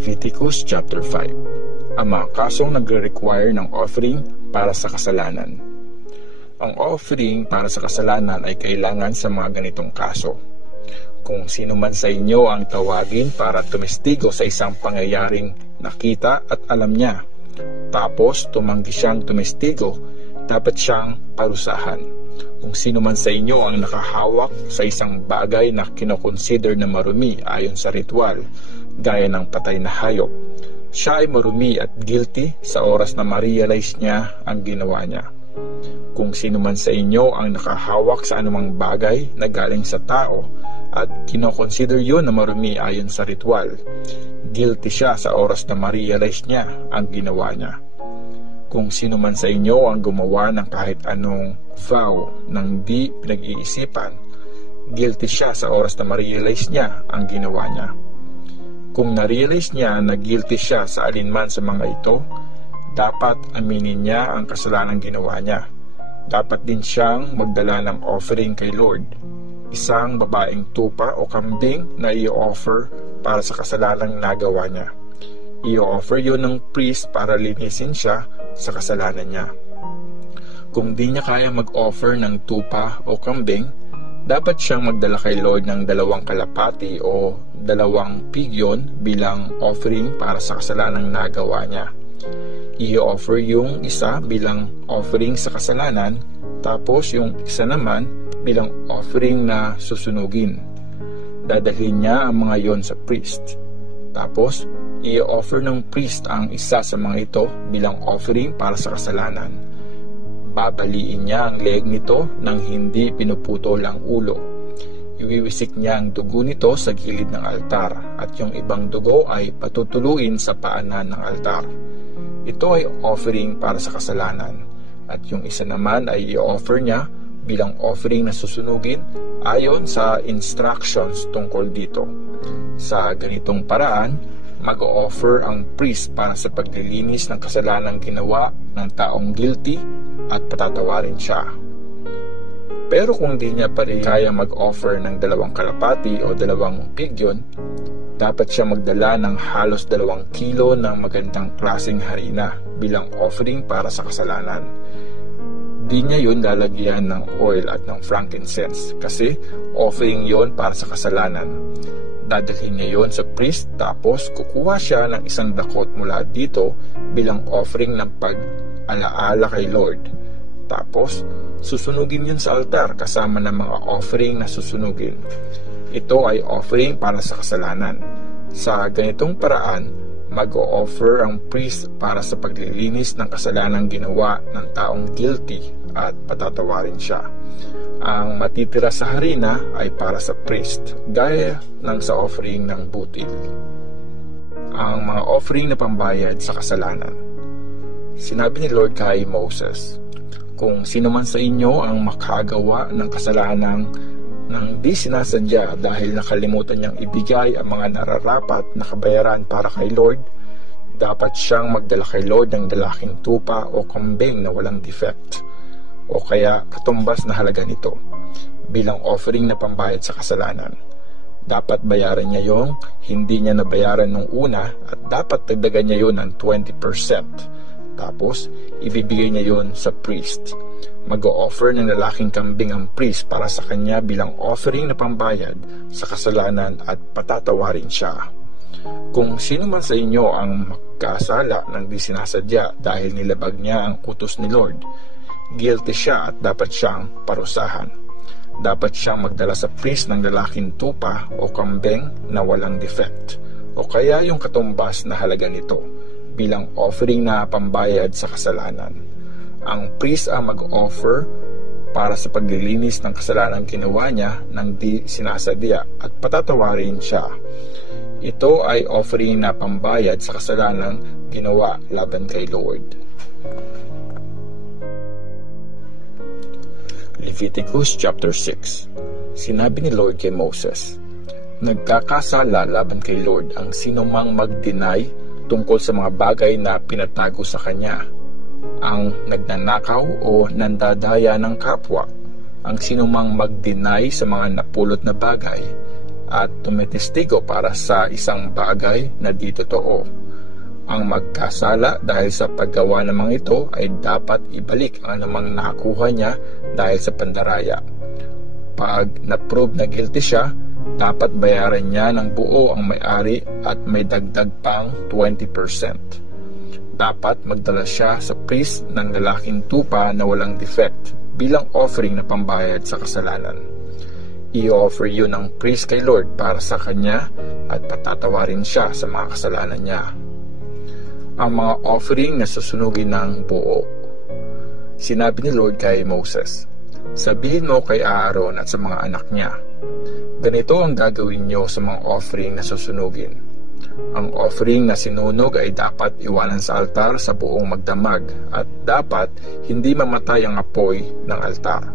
Leviticus chapter 5. Ang mga kasong nagre-require ng offering para sa kasalanan. Ang offering para sa kasalanan ay kailangan sa mga ganitong kaso. Kung sino man sa inyo ang tawagin para tumestigo sa isang pangyayaring nakita at alam niya, tapos tumanggi siyang tumestigo, dapat siyang parusahan. Kung sino man sa inyo ang nakahawak sa isang bagay na kinoconsider na marumi ayon sa ritual, gaya ng patay na hayop, siya ay marumi at guilty sa oras na ma-realize niya ang ginawa niya. Kung sino man sa inyo ang nakahawak sa anumang bagay na galing sa tao at kinoconsider yun na marumi ayon sa ritual, guilty siya sa oras na ma-realize niya ang ginawa niya. Kung sino man sa inyo ang gumawa ng kahit anong vow nang di pinag-iisipan, guilty siya sa oras na ma-realize niya ang ginawa niya. Kung na-realize niya na guilty siya sa alinman sa mga ito, dapat aminin niya ang kasalanang ginawa niya. Dapat din siyang magdala ng offering kay Lord, isang babaeng tupa o kambing na i-offer para sa kasalanang nagawa niya. I-offer yun ng priest para linisin siya sa kasalanan niya. Kung di niya kaya mag-offer ng tupa o kambing, dapat siyang magdala kay Lord ng 2 kalapati o 2 pigyon bilang offering para sa kasalanang nagawa niya. I-offer yung isa bilang offering sa kasalanan, tapos yung isa naman bilang offering na susunugin. Dadalhin niya ang mga yon sa priest. Tapos, i-offer ng priest ang isa sa mga ito bilang offering para sa kasalanan. Babaliin niya ang leeg nito nang hindi pinuputol ang ulo. Iwiwisik niya ang dugo nito sa gilid ng altar at yung ibang dugo ay patutuluin sa paanan ng altar. Ito ay offering para sa kasalanan at yung isa naman ay i-offer niya bilang offering na susunugin ayon sa instructions tungkol dito. Sa ganitong paraan, mag-o-offer ang priest para sa paglilinis ng kasalanang ginawa ng taong guilty at patatawarin siya. Pero kung di niya pa rin kaya mag-offer ng 2 kalapati o 2 pigyon, dapat siya magdala ng halos 2 kilo ng magandang klaseng harina bilang offering para sa kasalanan. Di niya yun lalagyan ng oil at ng frankincense kasi offering yon para sa kasalanan. Dadalhin niya yon sa priest, tapos kukuha siya ng 1 dakot mula dito bilang offering ng pag-alaala kay Lord. Tapos susunugin yun sa altar kasama ng mga offering na susunugin. Ito ay offering para sa kasalanan. Sa ganitong paraan, mag-o-offer ang priest para sa paglilinis ng kasalanang ginawa ng taong guilty at patatawarin siya. Ang matitira sa harina ay para sa priest, gaya ng sa offering ng butil. Ang mga offering na pambayad sa kasalanan. Sinabi ni Lord kay Moses, kung sino man sa inyo ang makagawa ng kasalanang nang di sinasadya dahil nakalimutan niyang ibigay ang mga nararapat na kabayaran para kay Lord, dapat siyang magdala kay Lord ng dalaking tupa o kambing na walang defect, o kaya katumbas na halaga nito, bilang offering na pambayad sa kasalanan. Dapat bayaran niya yung hindi niya nabayaran nung una at dapat dagdagan niya yun ng 20%. Tapos, ibibigay niya yun sa priest. Mag-o-offer ng lalaking kambing ang priest para sa kanya bilang offering na pambayad sa kasalanan at patatawarin siya. Kung sino man sa inyo ang magkasala ng di sinasadya dahil nilabag niya ang utos ni Lord, guilty siya at dapat siyang parusahan. Dapat siyang magdala sa priest ng lalaking tupa o kambing na walang defect, o kaya yung katumbas na halaga nito, bilang offering na pambayad sa kasalanan. Ang priest ang mag-offer para sa paglilinis ng kasalanang ginawa niya nang di sinasadya at patatawarin siya. Ito ay offering na pambayad sa kasalanang ginawa laban kay Lord. Leviticus chapter 6. Sinabi ni Lord kay Moses, nagkakasala laban kay Lord ang sinumang mag-deny tungkol sa mga bagay na pinatago sa kanya, ang nagnanakaw o nandadaya ng kapwa, ang sinumang mag-deny sa mga napulot na bagay, at tumitestigo para sa isang bagay na di totoo. Ang magkasala dahil sa paggawa namang ito ay dapat ibalik ang namang nakuha niya dahil sa pandaraya. Pag na-prove na guilty siya, dapat bayaran niya ng buo ang may-ari at may dagdag pang 20%. Dapat magdala siya sa priest ng lalaking tupa na walang defect bilang offering na pambayad sa kasalanan. I-offer yun ng priest kay Lord para sa kanya at patatawarin siya sa mga kasalanan niya. Ang mga offering na susunugin ng buo. Sinabi ni Lord kay Moses, "Sabihin mo kay Aaron at sa mga anak niya, ganito ang gagawin niyo sa mga offering na susunugin. Ang offering na sinunog ay dapat iwanan sa altar sa buong magdamag at dapat hindi mamatay ang apoy ng altar.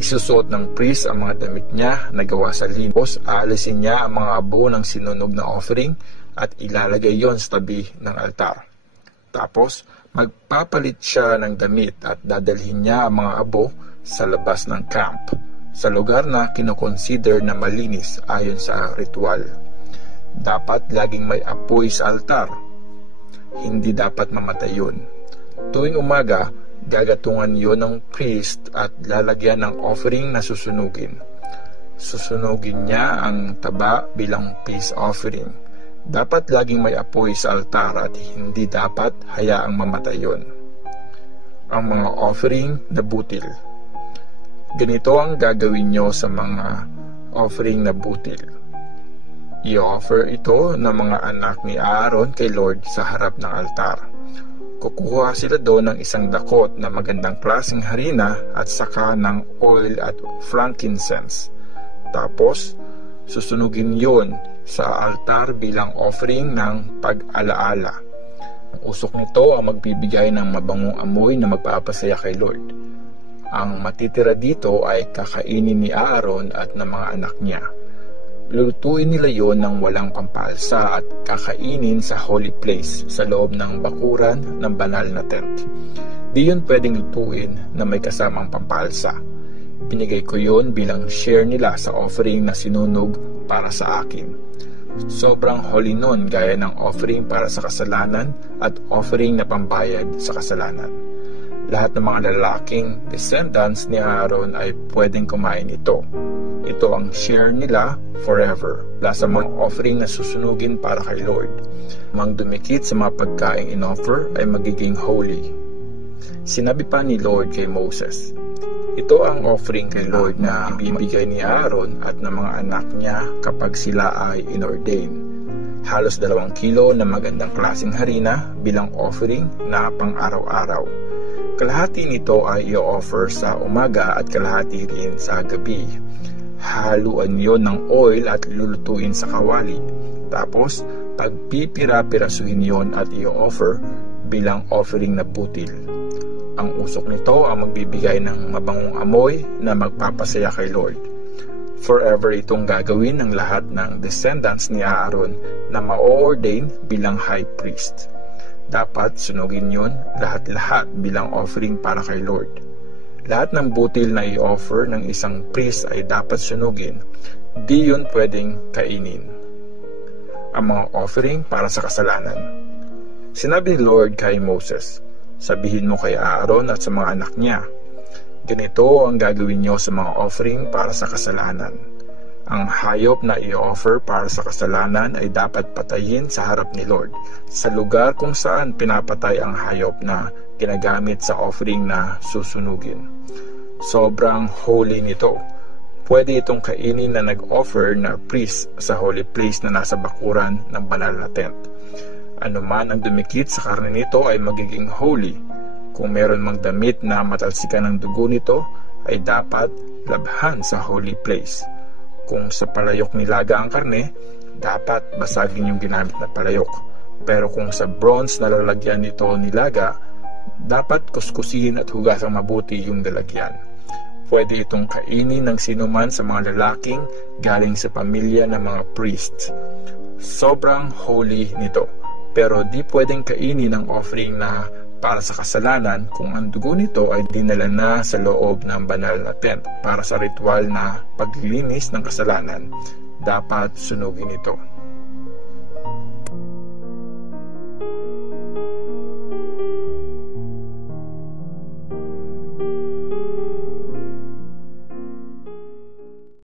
Isusuot ng priest ang mga damit niya na gawa sa lino. Aalisin niya ang mga abo ng sinunog na offering at ilalagay yon sa tabi ng altar. Tapos, magpapalit siya ng damit at dadalhin niya ang mga abo sa labas ng camp, sa lugar na kinoconsider na malinis ayon sa ritual. Dapat laging may apoy sa altar. Hindi dapat mamatay yun. Tuwing umaga, gagatungan yon ng priest at lalagyan ng offering na susunugin. Susunugin niya ang taba bilang peace offering. Dapat laging may apoy sa altar at hindi dapat hayaang mamatay yon. Ang mga offering na butil. Ganito ang gagawin nyo sa mga offering na butil. I-offer ito ng mga anak ni Aaron kay Lord sa harap ng altar. Kukuha sila doon ng isang dakot na magandang klaseng harina at saka ng oil at frankincense. Tapos, susunugin yon sa altar bilang offering ng pag-alaala. Ang usok nito ang magbibigay ng mabangong amoy na magpapasaya kay Lord. Ang matitira dito ay kakainin ni Aaron at ng mga anak niya. Lulutuin nila yon ng walang pampalsa at kakainin sa holy place sa loob ng bakuran ng banal na tent. Di yun pwedeng lutuin na may kasamang pampalsa. Binigay ko yon bilang share nila sa offering na sinunog para sa akin. Sobrang holy nun gaya ng offering para sa kasalanan at offering na pambayad sa kasalanan. Lahat ng mga lalaking descendants ni Aaron ay pwedeng kumain ito. Ito ang share nila forever. Mula sa mga offering na susunugin para kay Lord. Mang dumikit sa mga pagkaing in-offer ay magiging holy. Sinabi pa ni Lord kay Moses, ito ang offering kay Lord na ibibigay ni Aaron at ng mga anak niya kapag sila ay inordain. Halos 2 kilo na magandang klaseng harina bilang offering na pang-araw-araw. Kalahati nito ay i-offer sa umaga at kalahati rin sa gabi. Haluan yon ng oil at lulutuin sa kawali. Tapos, pagpipira-pirasuhin yon at i-offer bilang offering na butil. Ang usok nito ang magbibigay ng mabangong amoy na magpapasaya kay Lord. Forever itong gagawin ng lahat ng descendants ni Aaron na ma-ordain bilang high priest. Dapat sunugin yun lahat-lahat bilang offering para kay Lord. Lahat ng butil na i-offer ng isang priest ay dapat sunugin. Di yun pwedeng kainin. Ang mga offering para sa kasalanan. Sinabi ni Lord kay Moses, sabihin mo kay Aaron at sa mga anak niya, ganito ang gagawin niyo sa mga offering para sa kasalanan. Ang hayop na i-offer para sa kasalanan ay dapat patayin sa harap ni Lord, sa lugar kung saan pinapatay ang hayop na ginagamit sa offering na susunugin. Sobrang holy nito. Pwede itong kainin na nag-offer na priest sa holy place na nasa bakuran ng banal na tent. Ano man ang dumikit sa karne nito ay magiging holy. Kung meron mang damit na matalsikan ng dugo nito, ay dapat labhan sa holy place. Kung sa palayok nilaga ang karne, dapat basagin yung ginamit na palayok. Pero kung sa bronze na lalagyan nito nilaga, dapat kuskusin at hugasang mabuti yung lalagyan. Pwede itong kainin ng sinuman sa mga lalaking galing sa pamilya ng mga priests. Sobrang holy nito. Pero di pwedeng kainin ang offering na para sa kasalanan kung ang dugo nito ay dinala na sa loob ng banal na tent para sa ritual na paglilinis ng kasalanan dapat sunugin ito.